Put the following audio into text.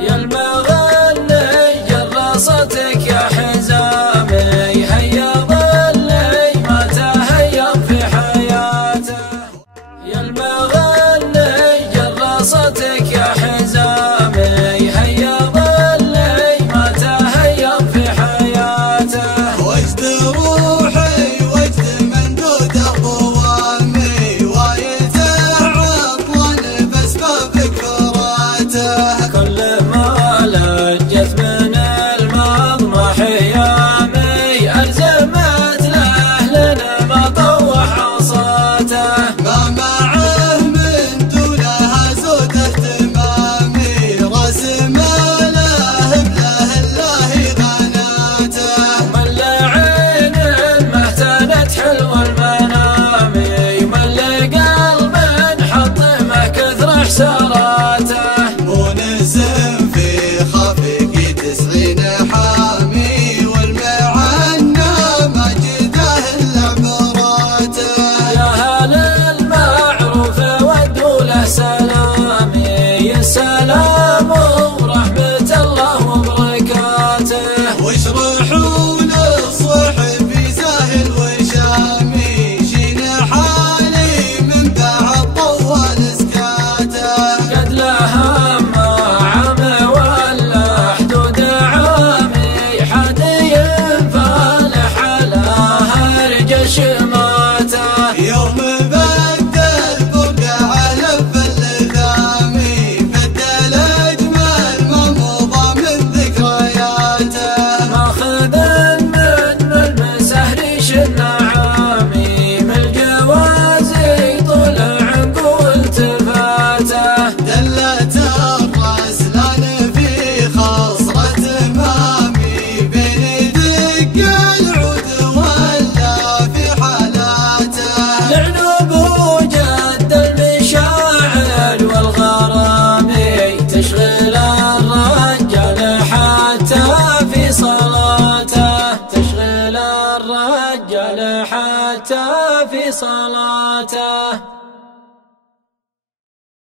يا المغني جر صوتك يا حزامي، هيا ظلي ما تهيب في حياته. يا المغني جر صوتك يا حزامي، هيا ظلي ما تهيب في حياته. وجد روحي وجد مندوده ضوامي، وايته عطلا باسباب كفراته. كل ما لجت من المضمح يامي، ألزمت لأهلنا ما طوح عصاته. ما معه من دونها زود اهتمامي، رسم له بله الله غناته. من لعين مهتنت حلو المنامي، من لقلب حطمه كثر حسراته. ونسم في خفق 90 حامي، والمعنى مجده العبراته. يا هل المعروف ودوا له سلامي، السلام ورحمة الله وبركاته. واشرحوا للصحب زاهل وشامي، شين حالي من بعد طول سكاته. قد لها عام ولا حدود عامي، حدي فالح على هرج شماته. يوم بدل بقع لف اللثامي، بدل اجمل ما مضى من ذكرياته. ماخذ من المسهريش النعامي، من الجوازي طلع عنقول تفاته. دلت الرسلان في خصرة مامي، بين دق العود ولا في حالاته. العنب وجد المشاعر والغرامي، تشغل الرجال حتى في صلاته. تشغل الرجال حتى في صلاته.